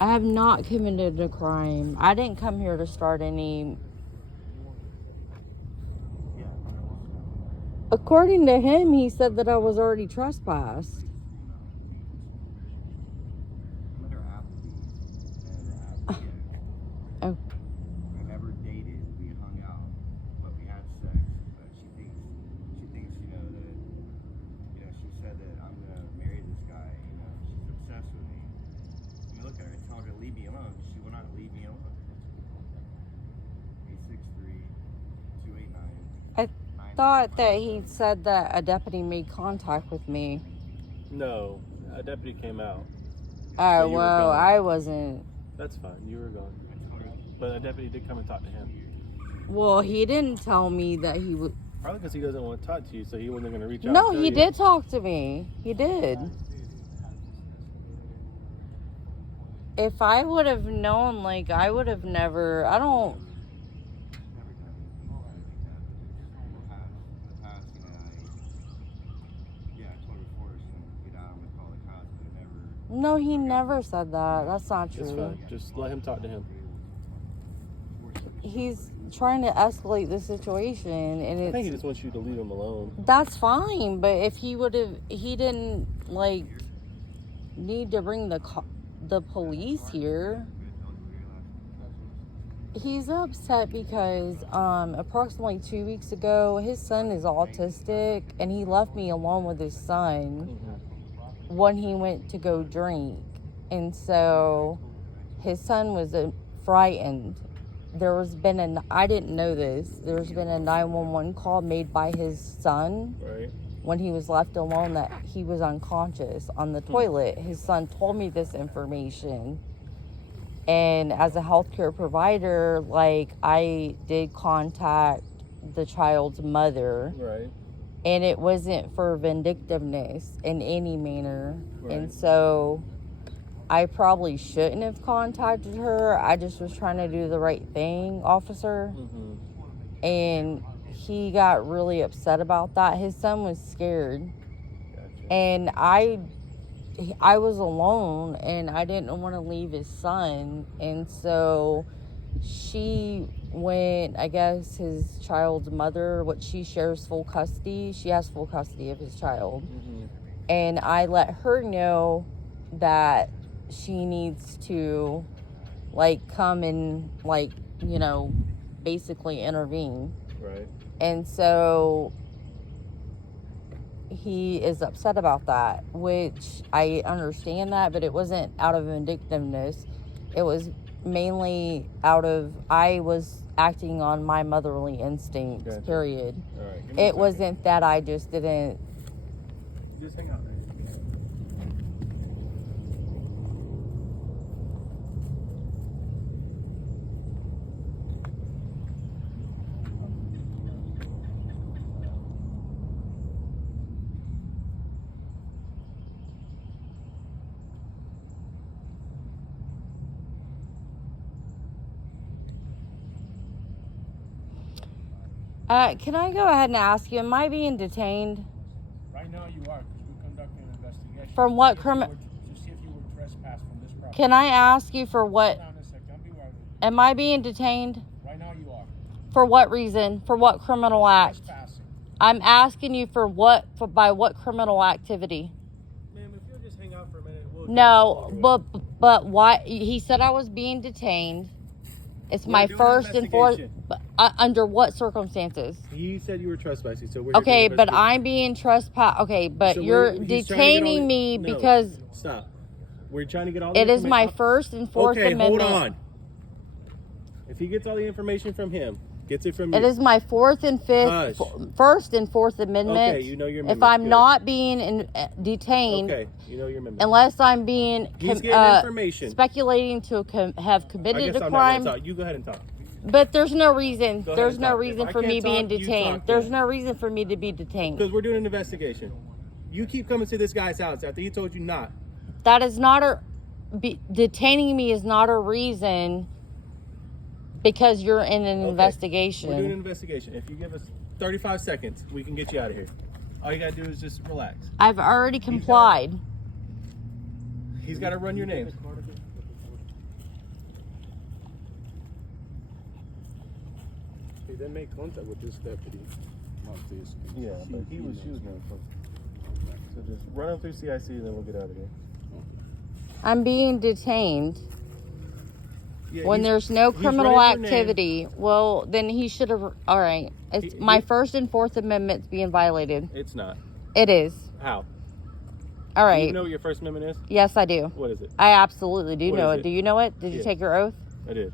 I have not committed a crime. I didn't come here to start any. According to him, he said that I was already trespassed. Oh. We never dated. We hung out, but we had sex. But she thinks, that, she said that I'm gonna marry this guy. She's obsessed with me. I mean, look at her. I told her to leave me alone. She will not leave me alone. 863 289. I thought that he said that a deputy made contact with me. No, a deputy came out. Oh, well, I wasn't. That's fine. You were gone. But a deputy did come and talk to him. Well, he didn't tell me that he would. Probably because he doesn't want to talk to you, so he wasn't going to reach out. No, he did talk to me. He did. If I would have known, I would have never. I don't. No, he never said that. That's not true. It's fine. Just let him talk to him. He's trying to escalate the situation, and I think he just wants you to leave him alone. That's fine, but if he didn't need to bring the police here. He's upset because approximately 2 weeks ago, his son is autistic, and he left me alone with his son when he went to go drink. And so his son was frightened. I didn't know this, there's been a 911 call made by his son when he was left alone that he was unconscious on the toilet. His son told me this information. And as a healthcare provider, I did contact the child's mother. Right. And it wasn't for vindictiveness in any manner. Right. And so I probably shouldn't have contacted her. I just was trying to do the right thing, officer. Mm-hmm. And he got really upset about that. His son was scared. Gotcha. And I was alone, and I didn't want to leave his son. And so she went, I guess his child's mother, she shares full custody. She has full custody of his child. Mm-hmm. And I let her know that she needs to, come and, basically intervene. Right. And so he is upset about that, which I understand that, but it wasn't out of vindictiveness. It was mainly I was acting on my motherly instincts, gotcha. Period. All right, it wasn't that I just didn't. Just hang out there. Can I go ahead and ask you, am I being detained? Right now you are, because we're conducting an investigation. From what To see if you were trespassed from this property. Can I ask you for what? Hold on a second. Don't be worried. Am I being detained? Right now you are. For what reason? For what criminal act? Trespassing. I'm asking you by what criminal activity? Ma'am, if you'll just hang out for a minute, but why? He said I was being detained. It's my first and fourth. Under what circumstances? He said you were trespassing, so we're okay. But I'm being trespassed. Okay, but so you're detaining me because. Stop. We're trying to get all. It is my First and Fourth Amendment. Okay, hold on. If he gets all the information from him, gets it from you. It is my First and Fourth Amendment. Okay, you know your amendment. If I'm not being detained. Okay, you know your amendment. Unless I'm being information. Speculating to have committed a crime. You go ahead and talk. But there's no reason. There's no reason for me being detained. There's no reason for me to be detained. Because we're doing an investigation. You keep coming to this guy's house after he told you not. That is not detaining me is not a reason. Because you're in an investigation. We're doing an investigation. If you give us 35 seconds, we can get you out of here. All you gotta do is just relax. I've already complied. He's gotta run your name. He then made contact with this deputy. Not this. Yeah, but she was never close. So just run him through CIC and then we'll get out of here. I'm being detained Yeah, when he's- there's no he's criminal running your name. activity. Well, then he should have. All right. It's my First and Fourth Amendments being violated. It's not. It is. How? All Do right. you know what your First Amendment is? Yes, I do. What is it? I absolutely do What know is it. it? Do you know it? Did you Yeah. take your oath? I did.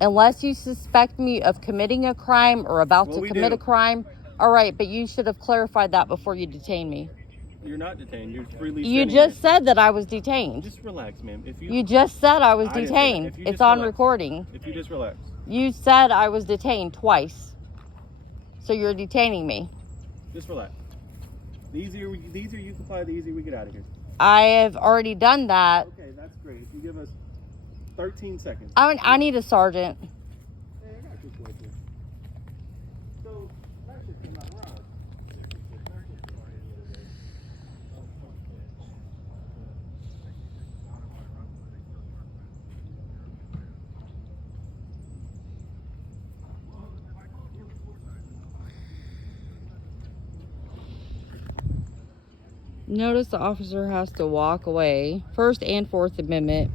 Unless you suspect me of committing a crime or about Well, to we commit do. a crime, all right, but you should have clarified that before you detain me. You're not detained. You're freely. You standing just here. said that I was detained. Just relax, ma'am. If you You just said I was I didn't say that. detained. If you It's just on relax. recording. if you just relax, You said I was detained twice. So you're detaining me. just relax. The easier you comply, the easier we get out of here. I have already done that. Okay, that's great. If you give us 13 seconds. I need a sergeant. Hey, I got this right here. So that shit came out wrong. Notice the officer has to walk away. First and Fourth Amendment.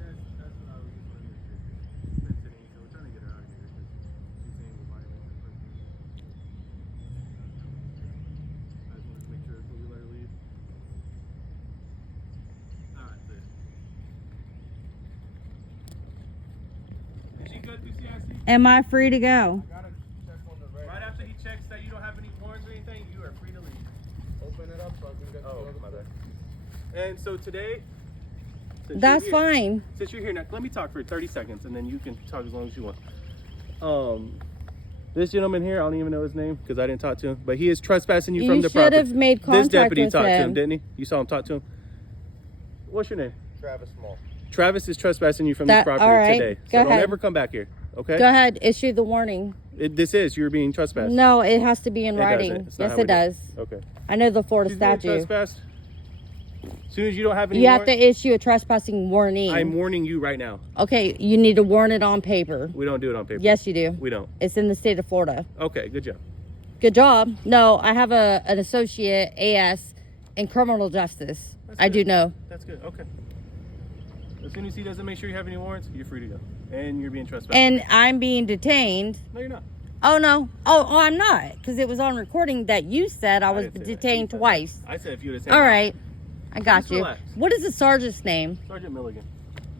That's what I was just wanting to do. She's been sitting, so we're trying to get her out of here because she's saying we're violating her First Amendment. I just wanted to make sure before we let her leave. Alright, sis. Is she good through CIC? Am I free to go? Gotta check on the red. Right after he checks that you don't have any warrants or anything, you are free to leave. Open it up so I can get Oh, the other my bad. And so today, since That's you're here- fine. Since you're here now, let me talk for 30 seconds and then you can talk as long as you want. This gentleman here, I don't even know his name because I didn't talk to him, but he is trespassing you from You the should property. have made This contact deputy with talked to him, him. didn't he? You saw him talk to him? What's your name? Travis Small. Travis is trespassing you from That- this property all right. today. So Go don't ahead. ever come back here, okay? Go ahead, issue the warning. You're being trespassed. No, it has to be in It writing. doesn't. It's not Yes, how it we do it. does. Okay. I know the Florida She's being statute. trespassed. As soon as you don't have any You have warrants, to issue a trespassing warning. I'm warning you right now. Okay, you need to warn it on paper. We don't do it on paper. Yes, you do. We don't. It's in the state of Florida. Okay, good job. Good job. No, I have an associate AS in criminal justice. That's I do good. know. That's good. Okay. As soon as he doesn't make sure you have any warrants, you're free to go. And you're being trespassed. And I'm being detained. No, you're not. Oh, no. Oh, I'm not. Because it was on recording that you said I was didn't say that. detained You said twice. that. I said if you would have said All that. right. I got Just you. relax. What is the sergeant's name? Sergeant Milligan.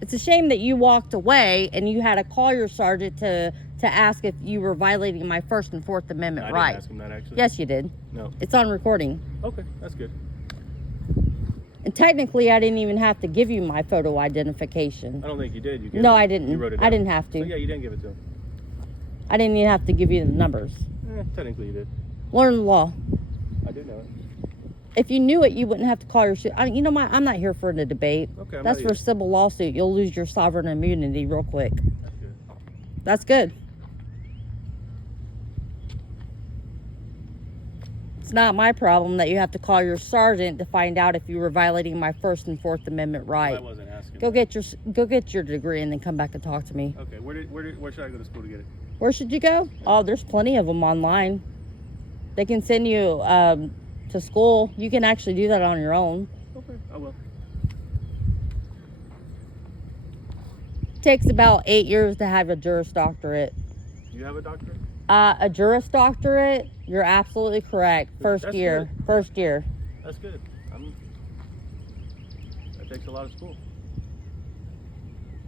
It's a shame that you walked away and you had to call your sergeant to ask if you were violating my First and Fourth Amendment I right. didn't ask him that actually. Yes, you did. No. It's on recording. Okay, that's good. And technically, I didn't even have to give you my photo identification. I don't think you did. You gave No, it- I didn't. You wrote it I down. didn't have to. So yeah, you didn't give it to him. I didn't even have to give you the numbers. Technically you did. Learn the law. I do know it. If you knew it, you wouldn't have to call your you know what? I'm not here for the debate. Okay, I'm That's not for a either. civil lawsuit. You'll lose your sovereign immunity real quick. That's good. That's good. It's not my problem that you have to call your sergeant to find out if you were violating my First and Fourth Amendment Well, I right. wasn't asking. Go that. get your degree and then come back and talk to me. Okay, where should I go to school to get it? Where should you go? Oh, there's plenty of them online. They can send you to school. You can actually do that on your own. Okay, I will. Takes about 8 years to have a Juris Doctorate. You have a doctorate? A Juris Doctorate, you're absolutely correct. First That's year. good. First year. That's good. That takes a lot of school.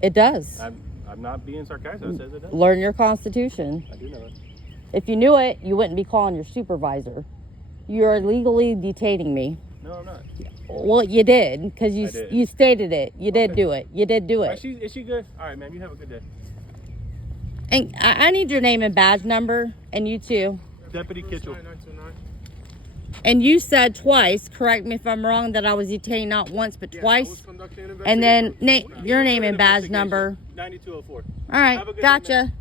It does. I'm not being sarcastic. It says it does. Learn your Constitution. I do know it. If you knew it, you wouldn't be calling your supervisor. You're illegally detaining me. No, I'm not. Well, you did, because I did. you stated it. You did Okay. do it. You did do it. Is she good? All right, ma'am. You have a good day. And I need your name and badge number, and you too. Deputy Kitchell. 929. And you said twice, correct me if I'm wrong, that I was detained not once but Yeah, I twice. was conducting an And then investigation. your name and badge number. 9204. All right, Have a good day, gotcha. man.